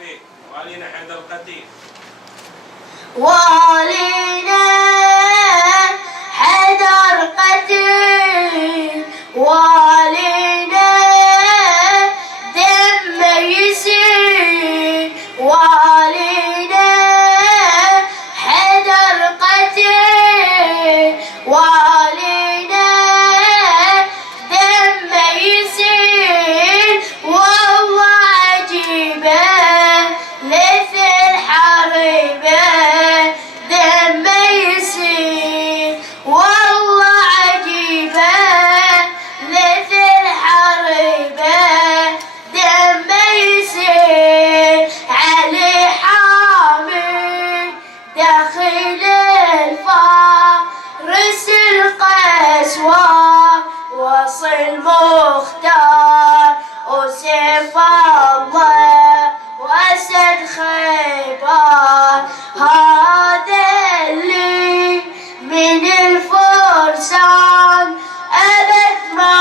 فيك. والينا حيدر قتيل. والينا حيدر قتيل، والينا دم يسيل، والينا حيدر قتيل، والينا دم يسيل. والله عجيبة ليث الحريبة دم يسيل، والله عجيبة ليث الحريبة دم يسيل. علي حامي داخل الفارس القسوة، وصل مختار وسيف الله وأسد خيبر. هذا اللي من الفرسان أبد ما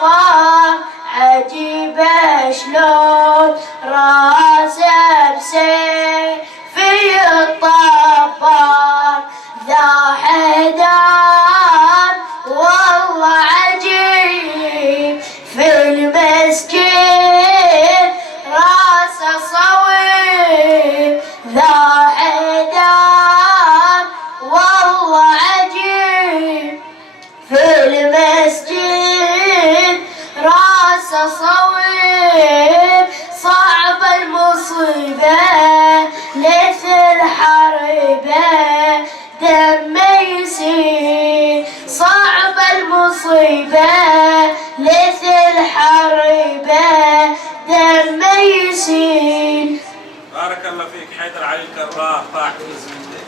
فار. عجيبة شلون راسه بسيفي الطبار. ذا حيدر والله عجيب في المسجد راسه صويب. ذا حيدر والله عجيب في المسجد راسه صويب. صعب المصيبة ليث الحريبة دم يسيل، صعب المصيبة ليث الحريبة دم يسيل. بارك الله فيك. حيدر علي الكرار طاح في زمنته.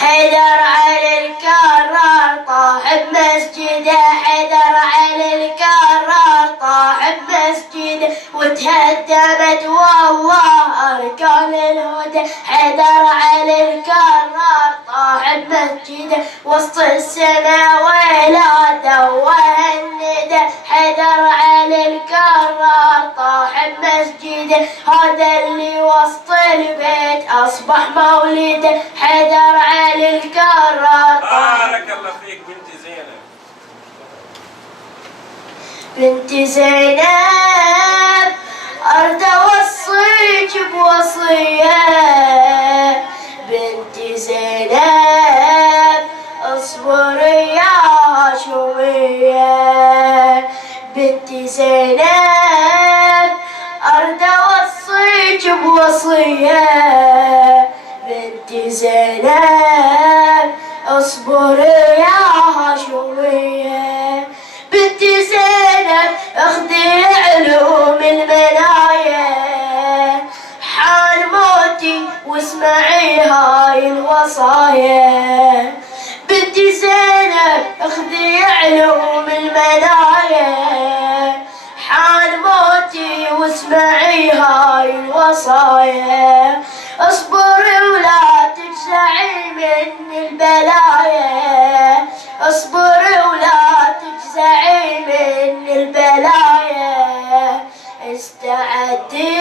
حيدر علي الكرار طاح بمسجده، حيدر علي الكرار طاح بمسجده، وتهدمت والله أركان الهدى. حيدر علي الكرار طاح بمسجده، وسط السماء ولا دوه الندى. حيدر علي الكرار طاح بمسجده، هذا اللي وسط البيت أصبح مولده. حيدر علي الكرار. بارك الله فيك. بنت زينب. بنت زينب أرد أوصيك بوصية، بنت زينب اصبري يا هاشمية. بنت زينب أرد أوصيك بوصية، بنت زينب اصبري يا هاشمية. بنت زينب اخذي علوم المنايا، حان موتي واسمعي هاي الوصايا. بنت زينب اخذي علوم المنايا، حان موتي واسمعي هاي الوصايا. اصبري ولا تجزعي من البلايا، اصبري ولا تجزعي من البلايا. استعدي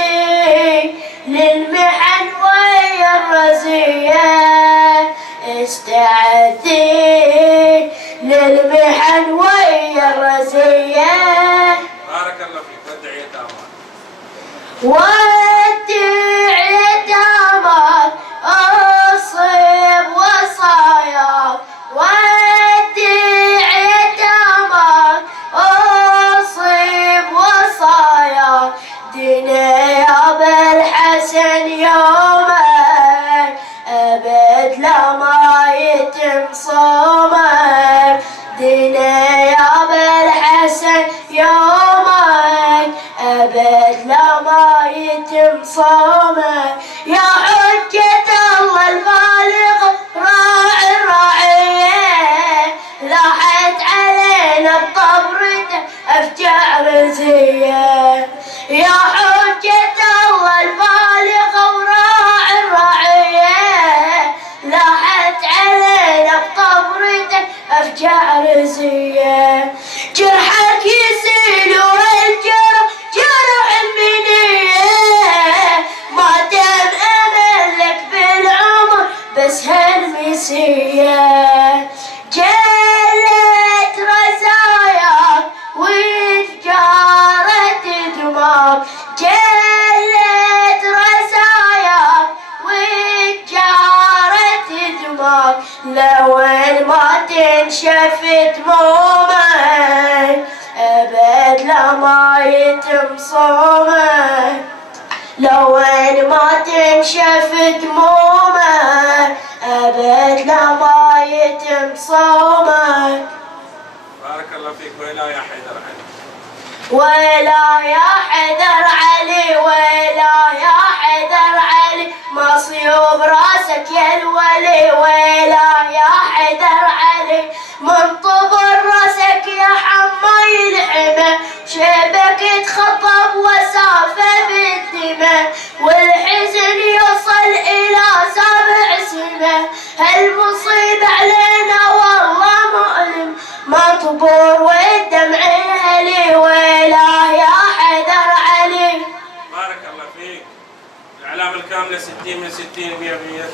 للمحن ويا الرزية، استعدي للمحن ويا الرزية. بارك الله فيك. ودع يتامى. ودع يتامى أصيب وصاياك، ودع يتامى أصيب وصاياك. دنا يا أبا الحسن يومك أبد لا ما يتم صومك. دنا يا أبا الحسن يومك أبد لا ما يتم صومك. يا حجة الله البالغ راعي الرعية، لاحت علينا بطبرته أفجع رزية. يا حجة الله البالغ وراعي الرعية، لاحت علينا بطبرته أفجع رزية. جرحك يسيل والجرح جرح المنية، شمسية جلت رزاياك وتجارت دماغ جلت رزاياك وتجارت دماغ لوين ما تنشف دمومك أبد لما يتم صومك لوين ما تنشف دمومك أبد لما يتم صومك. بارك الله فيك. ويلا يا حيدر علي. ويلا يا حيدر علي ويلا يا حيدر علي مصيوب راسك يا الولي ويلا يا حيدر علي من طبر راسك يا حماي الحمى شيبك تخطب وسافة بالدمى والحزن يوصل إلى سابع سنة هالمصيبة علينا والله مؤلم مطبور والدمع الهلي ويلا يا حيدر علي. بارك الله فيك. الإعلام الكاملة 60 من 60 100%.